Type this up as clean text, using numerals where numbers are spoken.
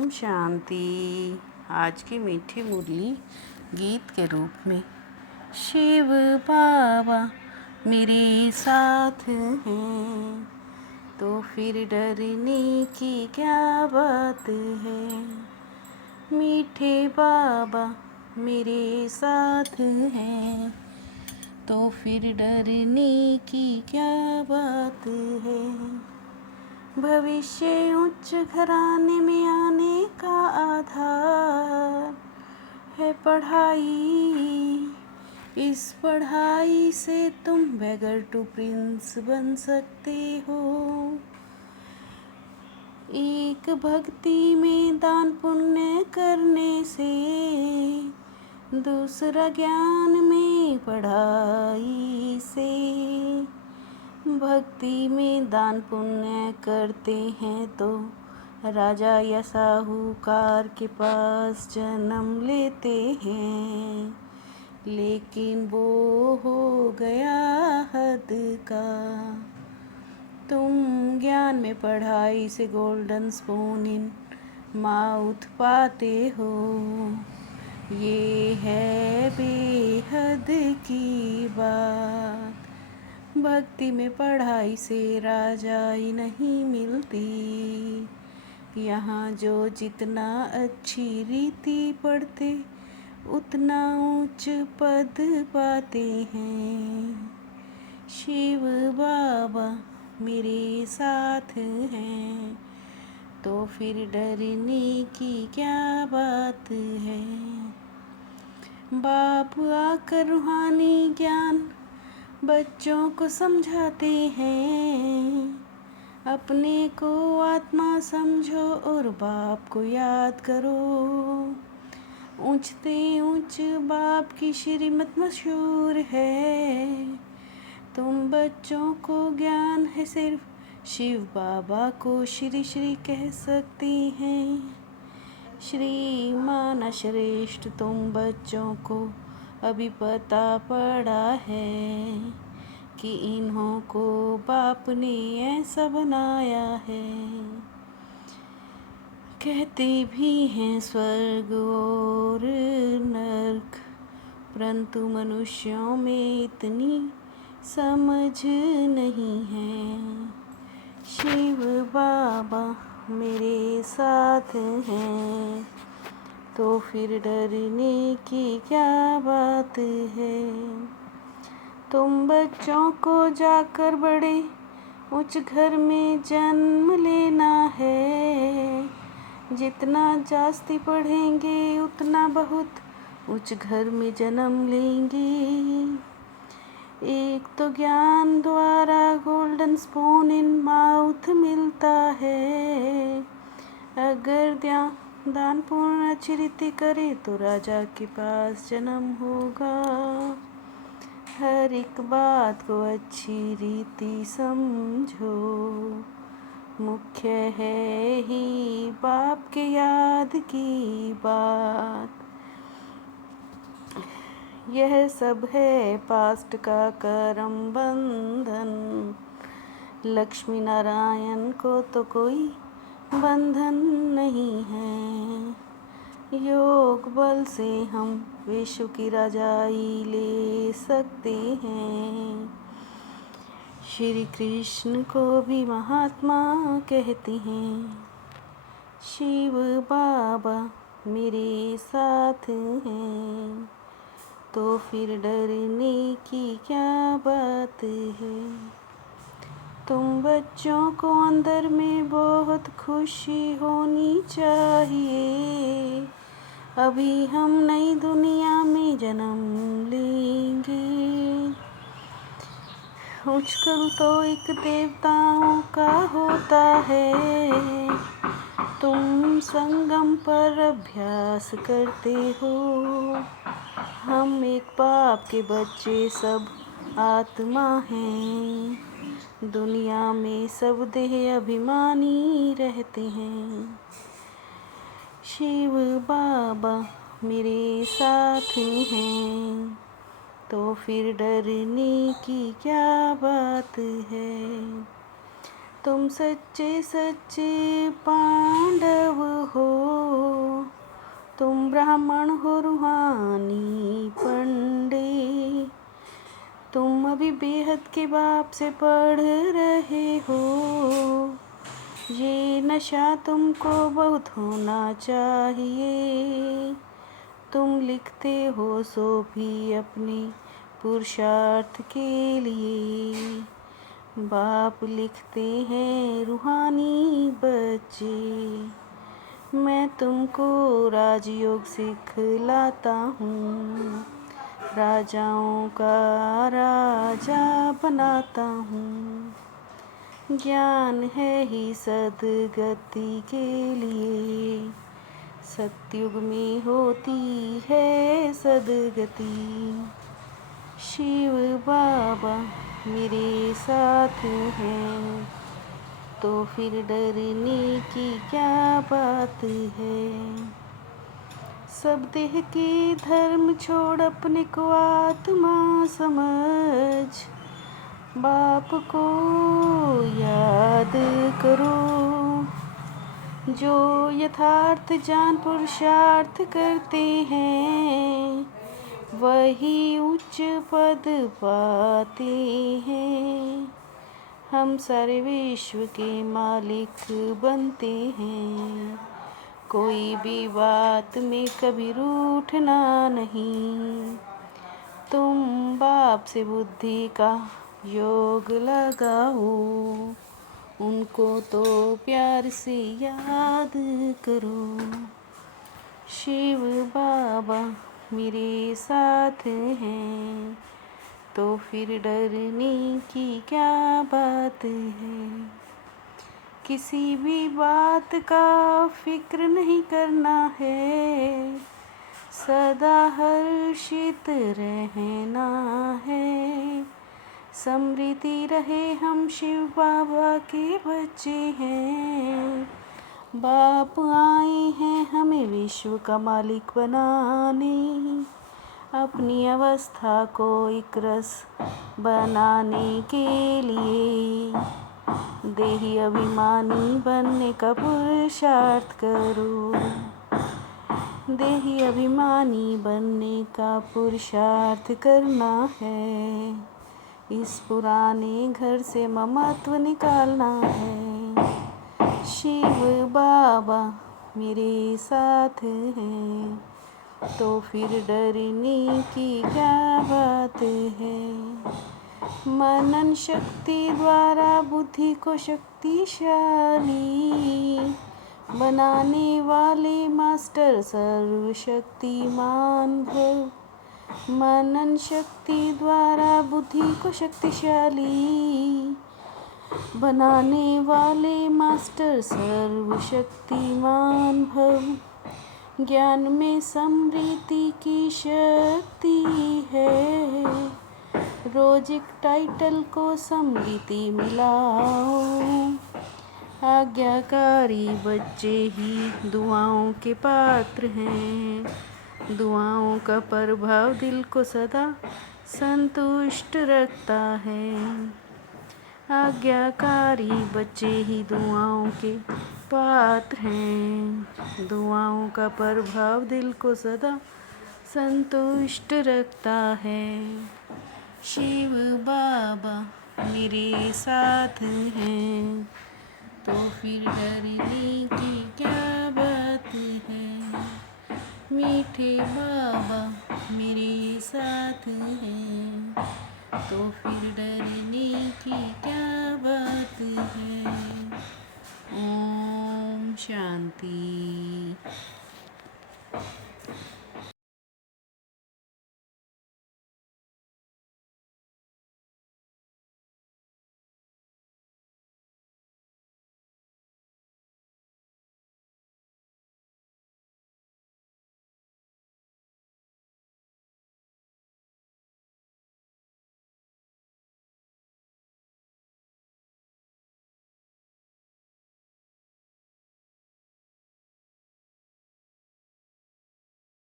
ओम शांति। आज की मीठी मुरली गीत के रूप में। शिव बाबा मेरे साथ हैं तो फिर डरने की क्या बात है। मीठे बाबा मेरे साथ हैं तो फिर डरने की क्या बात है। भविष्य उच्च घराने में आने का आधार है पढ़ाई। इस पढ़ाई से तुम बेगर टू प्रिंस बन सकते हो। एक भक्ति में दान पुण्य करने से, दूसरा ज्ञान में पढ़ाई से। भक्ति में दान पुण्य करते हैं तो राजा या साहूकार के पास जन्म लेते हैं, लेकिन वो हो गया हद का। तुम ज्ञान में पढ़ाई से गोल्डन स्पून इन माउथ पाते हो। ये है बेहद की बात। भक्ति में पढ़ाई से राजाई नहीं मिलती। यहाँ जो जितना अच्छी रीति पढ़ते उतना ऊंच पद पाते हैं। शिव बाबा मेरे साथ हैं तो फिर डरने की क्या बात है। बाप आकर रूहानी ज्ञान बच्चों को समझाते हैं। अपने को आत्मा समझो और बाप को याद करो। ऊंचते ऊंच बाप की श्रीमत मशहूर है। तुम बच्चों को ज्ञान है सिर्फ शिव बाबा को श्री श्री कह सकते हैं। श्री माना श्रेष्ठ तुम बच्चों को अभी पता पड़ा है कि इन्हों को बाप ने ऐसा बनाया है। कहते भी हैं स्वर्ग और नर्क, परंतु मनुष्यों में इतनी समझ नहीं है। शिव बाबा मेरे साथ हैं तो फिर डरने की क्या बात है। तुम बच्चों को जाकर बड़े उच्च घर में जन्म लेना है। जितना जास्ती पढ़ेंगे उतना बहुत उच्च घर में जन्म लेंगे। एक तो ज्ञान द्वारा गोल्डन स्पून इन माउथ मिलता है। अगर दान पूर्ण अच्छी रीति करे तो राजा के पास जन्म होगा। हर एक बात को अच्छी रीति समझो। मुख्य है ही बाप के याद की बात। यह सब है पास्ट का करम बंधन। लक्ष्मी नारायण को तो कोई बंधन नहीं है। योग बल से हम विश्व की राजाई ले सकते हैं। श्री कृष्ण को भी महात्मा कहते हैं। शिव बाबा मेरे साथ हैं तो फिर डरने की क्या बात है। तुम बच्चों को अंदर में बहुत खुशी होनी चाहिए। अभी हम नई दुनिया में जन्म लेंगे। आजकल तो एक देवताओं का होता है। तुम संगम पर अभ्यास करते हो। हम एक बाप के बच्चे सब आत्मा हैं। दुनिया में सब देह अभिमानी रहते हैं। शिव बाबा मेरे साथ हैं तो फिर डरने की क्या बात है। तुम सच्चे सच्चे पांडव हो। ब्राह्मण हो रूहानी पंडे, तुम अभी बेहद के बाप से पढ़ रहे हो। ये नशा तुमको बहुत होना चाहिए। तुम लिखते हो सो भी अपने पुरुषार्थ के लिए। बाप लिखते हैं रूहानी बच्चे। मैं तुमको राजयोग सिखलाता हूँ, राजाओं का राजा बनाता हूँ। ज्ञान है ही सदगति के लिए, सतयुग में होती है सदगति। शिव बाबा मेरे साथ हैं, तो फिर डरने की क्या बात है। सब देह के धर्म छोड़ अपने को आत्मा समझ, बाप को याद करो। जो यथार्थ जान पुरुषार्थ करते हैं, वही उच्च पद पाते हैं। हम सारे विश्व के मालिक बनते हैं, कोई भी बात में कभी रूठना नहीं। तुम बाप से बुद्धि का योग लगाओ, उनको तो प्यार से याद करो। शिव बाबा मेरे साथ हैं, तो फिर डरने की क्या बात है। किसी भी बात का फिक्र नहीं करना है, सदा हर्षित रहना है। समृद्धि रहे हम शिव बाबा के बच्चे हैं। बाप आए हैं हमें विश्व का मालिक बनाने, अपनी अवस्था को एक रस बनाने के लिए। देही अभिमानी बनने का पुरुषार्थ करो, देही अभिमानी बनने का पुरुषार्थ करना है। इस पुराने घर से ममत्व निकालना है। शिव बाबा मेरे साथ हैं, तो फिर डरने की क्या बात है। मनन शक्ति द्वारा बुद्धि को शक्तिशाली बनाने वाले मास्टर सर्वशक्तिमान भव। मनन शक्ति द्वारा बुद्धि को शक्तिशाली बनाने वाले मास्टर सर्वशक्तिमान भव। ज्ञान में समृद्धि की शक्ति है, रोज एक टाइटल को समृद्धि मिलाओ। आज्ञाकारी बच्चे ही दुआओं के पात्र हैं, दुआओं का प्रभाव दिल को सदा संतुष्ट रखता है। आज्ञाकारी बच्चे ही दुआओं के पात्र हैं, दुआओं का प्रभाव दिल को सदा संतुष्ट रखता है। शिव बाबा मेरे साथ हैं, तो फिर डरने की क्या बात है। मीठे बाबा मेरे साथ हैं, तो फिर डरने की क्या बात है। ओम शांति।